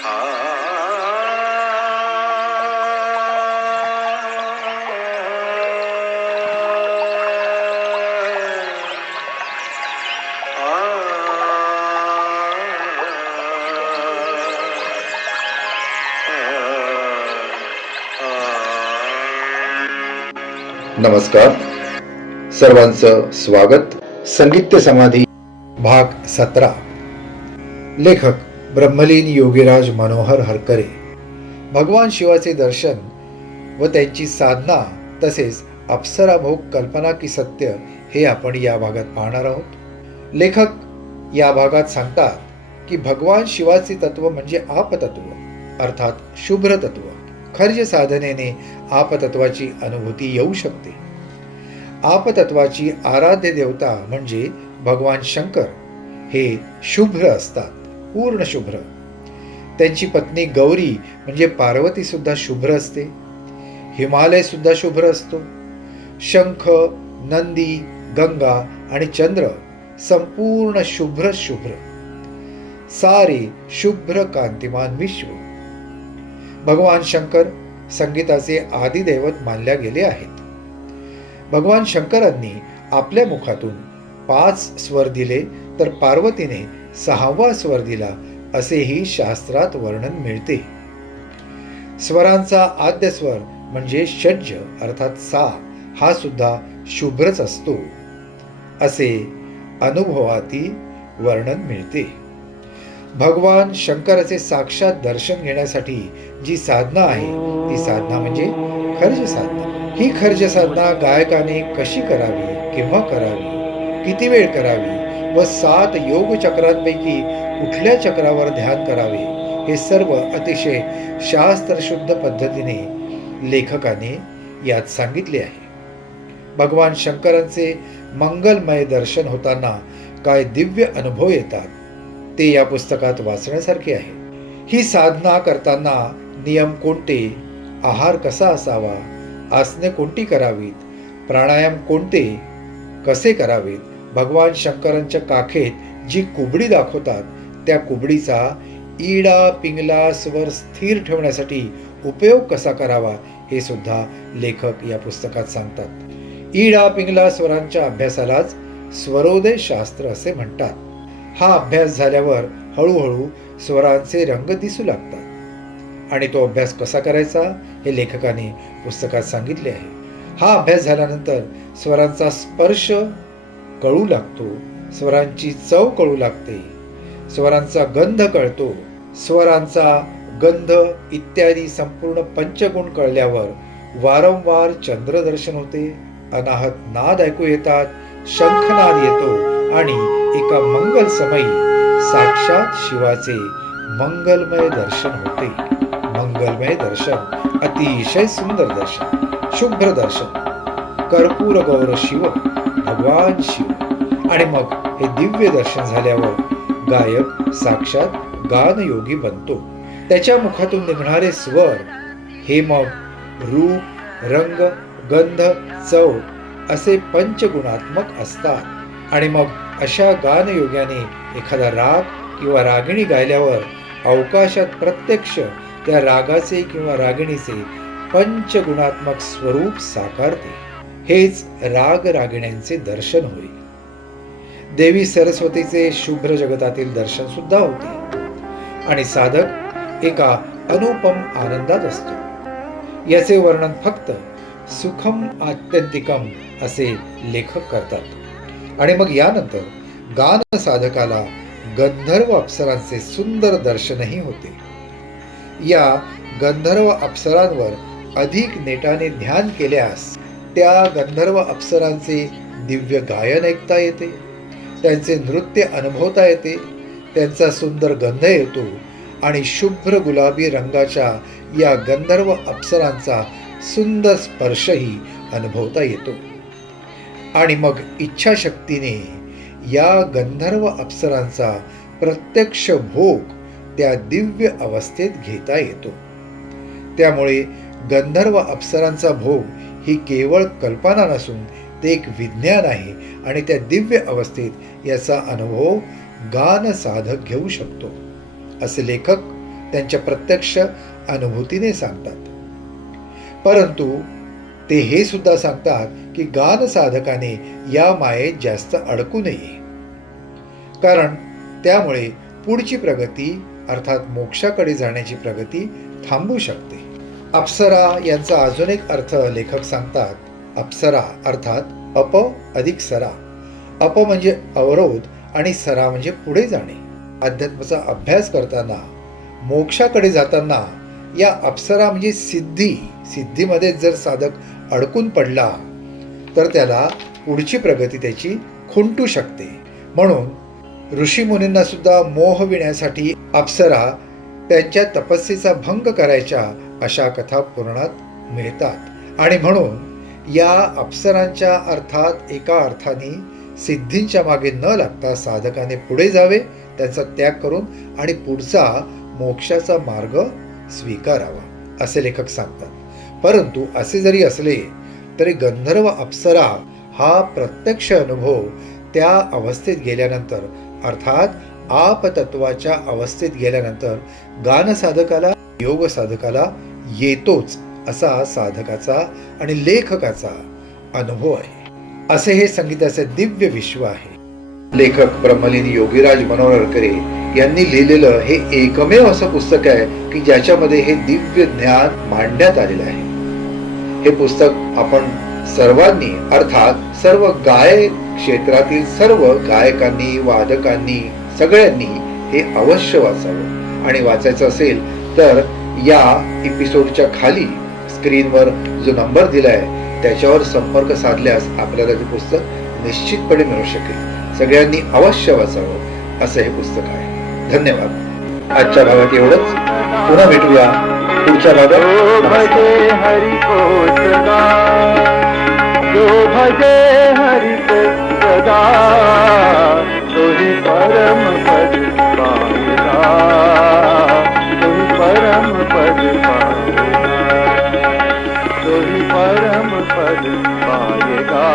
नमस्कार, सर्वांचं स्वागत. संगीत समाधी भाग 17. लेखक ब्रह्मलीन योगीराज मनोहर हरकरे. भगवान शिवाचे दर्शन व त्यांची साधना तसेच अप्सराभोग कल्पना की सत्य हे आपण या भागात पाहणार आहोत. लेखक या भागात सांगतात की भगवान शिवाचे तत्व म्हणजे आपतत्व अर्थात शुभ्र तत्व. खर्ज साधनेने आपतत्वाची अनुभूती येऊ शकते. आपतत्वाची आराध्य देवता म्हणजे भगवान शंकर हे शुभ्र असतात, पूर्ण शुभ्र. त्यांची पत्नी गौरी म्हणजे पार्वती सुद्धा शुभ्र असते. हिमालय सुद्धा शुभ्र असतो. शंख, नंदी, गंगा आणि चंद्र संपूर्ण शुभ्र शुभ्र, सारे शुभ्र कांतिमान विश्व. भगवान शंकर संगीताचे आदिदैवत मानल्या गेले आहेत. भगवान शंकरांनी आपल्या मुखातून 5 स्वर दिले तर पार्वतीने 6वा स्वर दिला असेही शास्त्रात वर्णन मिळते. स्वरांचा आद्य स्वर म्हणजे षड्ज अर्थात सा हा सुद्धा शुभ्रच असतो असे अनुभवाती वर्णन मिळते. भगवान शंकराचे साक्षात दर्शन घेण्यासाठी जी साधना आहे ती साधना म्हणजे खर्ज साधना. ही खर्ज साधना गायकाने कशी करावी, केव्हा करावी, किती वेळ करावी व 7 योग चक्रांपैकी कुठल्या चक्रावर ध्यान करावे हे सर्व अतिशय शास्त्रशुद्ध पद्धतीने लेखकाने यात सांगितले आहे. भगवान शंकरांचे मंगलमय दर्शन होताना काय दिव्य अनुभव येतात ते या पुस्तकात वाचण्यासारखे आहे. ही साधना करताना नियम कोणते, आहार कसा असावा, आसने कोणती करावीत, प्राणायाम कोणते कसे करावेत, भगवान शंकरांच्या काखेत जी कुबडी दाखवतात त्या कुबडीचा ईडा पिंगला स्वर स्थिर ठेवण्यासाठी उपयोग कसा करावा हे सुद्धा लेखक या पुस्तकात सांगतात. ईडा पिंगला स्वरांच्या अभ्यासालाच स्वरोदय शास्त्र असे म्हणतात. हा अभ्यास झाल्यावर हळूहळू स्वरांचे रंग दिसू लागतात आणि तो अभ्यास कसा करायचा हे लेखकाने पुस्तकात सांगितले आहे. हा अभ्यास झाल्यानंतर स्वरांचा स्पर्श कळू लागतो, स्वरांची चव कळू लागते, स्वरांचा गंध कळतो. स्वरांचा गंध इत्यादी संपूर्ण पंचगुण कळल्यावर वारंवार चंद्रदर्शन होते, अनाहत नाद ऐकू येतात, शंखनाद येतो आणि एका मंगल समयी साक्षात शिवाचे मंगलमय दर्शन होते. मंगलमय दर्शन अतिशय सुंदर दर्शन, शुभ्र दर्शन, कर्पूर गौर शिव भगवान शिव. आणि मग हे दिव्य दर्शन झाल्यावर गायक साक्षात गानयोगी बनतो. त्याच्या मुखातून निघणारे स्वर हे मग रूप, रंग, गंध, चव असे पंचगुणात्मक असतात. आणि मग अशा गानयोग्याने एखादा राग किंवा रागिणी गायल्यावर अवकाशात प्रत्यक्ष त्या रागाचे किंवा रागिणीचे पंचगुणात्मक स्वरूप साकारते. हेच राग रागिण्यांचे दर्शन होय. देवी सरस्वतीचे शुभ्र जगतातील दर्शन सुद्धा होते आणि साधक एका अनुपम आनंदात असतो. याचे वर्णन फक्त सुखम आत्यंतिकम असे लेखक करतात. आणि मग यानंतर गान साधकाला गंधर्व अप्सरांचे सुंदर दर्शनही होते. या गंधर्व अप्सरांवर अधिक नेटाने ध्यान केल्यास त्या गंधर्व अप्सरांचे दिव्य गायन ऐकता येते, त्यांचे नृत्य अनुभवता येते, त्यांचा सुंदर गंध येतो आणि शुभ्र गुलाबी रंगाच्या या गंधर्व अप्सरांचा सुंदर स्पर्शही अनुभवता येतो. आणि मग इच्छाशक्तीने या गंधर्व अप्सरांचा प्रत्यक्ष भोग त्या दिव्य अवस्थेत घेता येतो. त्यामुळे गंधर्व अप्सरांचा भोग ही केवळ कल्पना नसून ते एक विज्ञान आहे आणि त्या दिव्य अवस्थेत याचा अनुभव गान साधक घेऊ शकतो असे लेखक त्यांच्या प्रत्यक्ष अनुभूतीने सांगतात. परंतु ते हे सुद्धा सांगतात की गान साधकाने या मायेत जास्त अडकू नये, कारण त्यामुळे पुढची प्रगती अर्थात मोक्षाकडे जाण्याची प्रगती थांबू शकते. अप्सरा यांचा अजून एक अर्थ लेखक सांगतात. अप्सरा अर्थात अप अधिक सरा. अप म्हणजे अवरोध आणि सरा म्हणजे पुढे जाणे. अध्यात्माचा अभ्यास करताना, मोक्षाकडे जाताना या अप्सरा म्हणजे सिद्धीमध्ये जर साधक अडकून पडला तर त्याला पुढची प्रगती त्याची खुंटू शकते. म्हणून ऋषीमुनींना सुद्धा मोहविण्यासाठी अप्सरा त्यांच्या तपस्येचा भंग करायच्या अशा कथा पुराणात मिळतात. आणि म्हणून या अप्सरांच्या अर्थात एका अर्थाने सिद्धींच्या मागे न लागता साधकाने पुढे जावे, त्यांचा त्याग करून आणि पुढचा मोक्षाचा मार्ग स्वीकारावा असे लेखक सांगतात. परंतु असे जरी असले तरी गंधर्व अप्सरा हा प्रत्यक्ष अनुभव त्या अवस्थेत गेल्यानंतर अर्थात आपतत्वाच्या अवस्थेत गेल्यानंतर गान साधकाला, योग साधकाला येतोच असा साधकाचा आणि लेखकाचा अनुभव आहे. असे हे संगीताचे दिव्य विश्व आहे. लेखक ब्रह्मलीन योगीराज मनोहरकरे यांनी लिहिलेलं हे एकमेव असं पुस्तक आहे की ज्याच्यामध्ये हे दिव्य ज्ञान मांडण्यात आलेलं आहे. हे पुस्तक आपण सर्वांनी अर्थात सर्व गायक क्षेत्रातील सर्व गायकांनी, वादकांनी, सगळ्यांनी हे अवश्य वाचावं. आणि वाचायचं असेल तर या एपिसोडच्या खाली स्क्रीनवर जो नंबर दिलाय त्याच्यावर संपर्क साधल्यास आपल्याला ते पुस्तक निश्चितपणे मिळू शकेल. सगळ्यांनी अवश्य वाचावं असं हे पुस्तक आहे. धन्यवाद. आजच्या भागात एवढंच. पुन्हा भेटूया पुढच्या भागात. भजे हरि को सदा, जो भजे हरि को सदा, तोहि परम पद पावेगा, तोहि परम पद पावेगा, तोहि परम पद पाएगा.